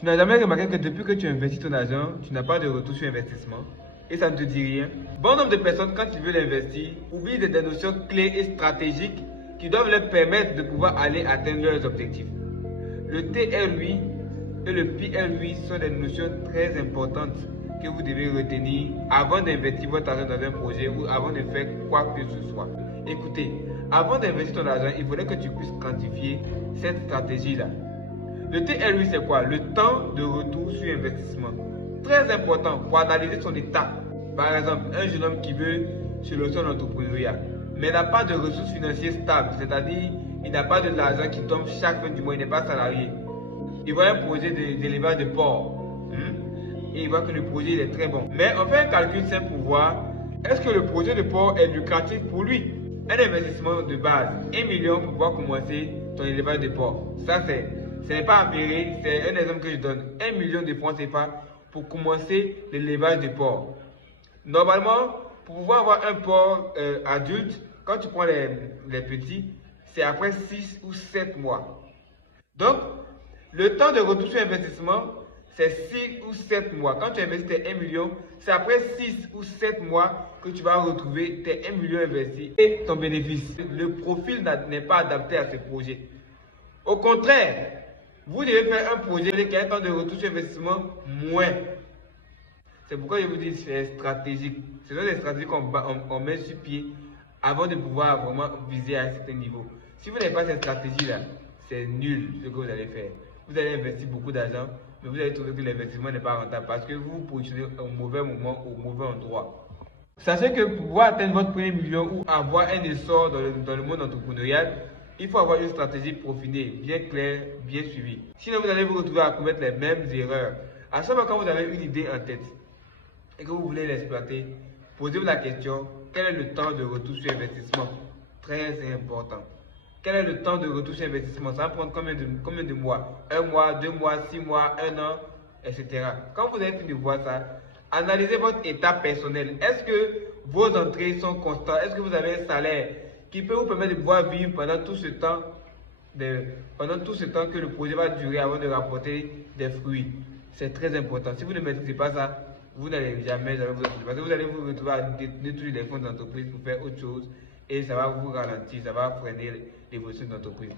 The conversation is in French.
Tu n'as jamais remarqué que depuis que tu investis ton argent, tu n'as pas de retour sur investissement et ça ne te dit rien. Bon nombre de personnes, quand ils veulent investir, oublient des notions clés et stratégiques qui doivent leur permettre de pouvoir aller atteindre leurs objectifs. Le TROI et le PROI sont des notions très importantes que vous devez retenir avant d'investir votre argent dans un projet ou avant de faire quoi que ce soit. Écoutez, avant d'investir ton argent, il faudrait que tu puisses quantifier cette stratégie-là. Le TROI, c'est quoi? Le temps de retour sur investissement. Très important pour analyser son état. Par exemple, un jeune homme qui veut se lancer en entrepreneuriat, mais n'a pas de ressources financières stables, c'est-à-dire il n'a pas de l'argent qui tombe chaque fin du mois, il n'est pas salarié. Il voit un projet d'élevage de porc et il voit que le projet il est très bon. Mais on fait un calcul simple pour voir est-ce que le projet de porc est lucratif pour lui. Un investissement de base, 1 million pour pouvoir commencer ton élevage de porc. Ça, ce n'est pas avéré, c'est un exemple que je donne. 1 million de francs CFA pour commencer l'élevage de porc. Normalement, pour pouvoir avoir un porc adulte, quand tu prends les petits, c'est après 6 ou 7 mois. Donc, le temps de retour sur investissement, c'est 6 ou 7 mois. Quand tu investis tes 1 million, c'est après 6 ou 7 mois que tu vas retrouver tes 1 million investis et ton bénéfice. Le profil n'est pas adapté à ce projet. Au contraire, vous devez faire un projet qui a un temps de retour sur investissement moins. C'est pourquoi je vous dis que c'est stratégique. Ce sont des stratégies qu'on met sur pied avant de pouvoir vraiment viser à un certain niveau. Si vous n'avez pas cette stratégie-là, c'est nul ce que vous allez faire. Vous allez investir beaucoup d'argent, mais vous allez trouver que l'investissement n'est pas rentable parce que vous vous positionnez au mauvais moment, au mauvais endroit. Sachez que pour pouvoir atteindre votre premier million ou avoir un essor dans le monde entrepreneurial, il faut avoir une stratégie peaufinée, bien claire, bien suivie. Sinon, vous allez vous retrouver à commettre les mêmes erreurs. À chaque fois quand vous avez une idée en tête et que vous voulez l'exploiter, posez-vous la question, quel est le temps de retour sur investissement? Très important. Quel est le temps de retour sur investissement? Ça va prendre combien de mois? 1 mois, 2 mois, 6 mois, 1 an, etc. Quand vous avez fini de voir ça, analysez votre état personnel. Est-ce que vos entrées sont constantes? Est-ce que vous avez un salaire qui peut vous permettre de pouvoir vivre pendant tout ce temps que le projet va durer avant de rapporter des fruits? C'est très important. Si vous ne maîtrisez pas ça, vous n'allez jamais vous retrouver. Parce que vous allez vous retrouver à détruire les fonds d'entreprise pour faire autre chose et ça va vous ralentir, ça va freiner l'évolution de l'entreprise.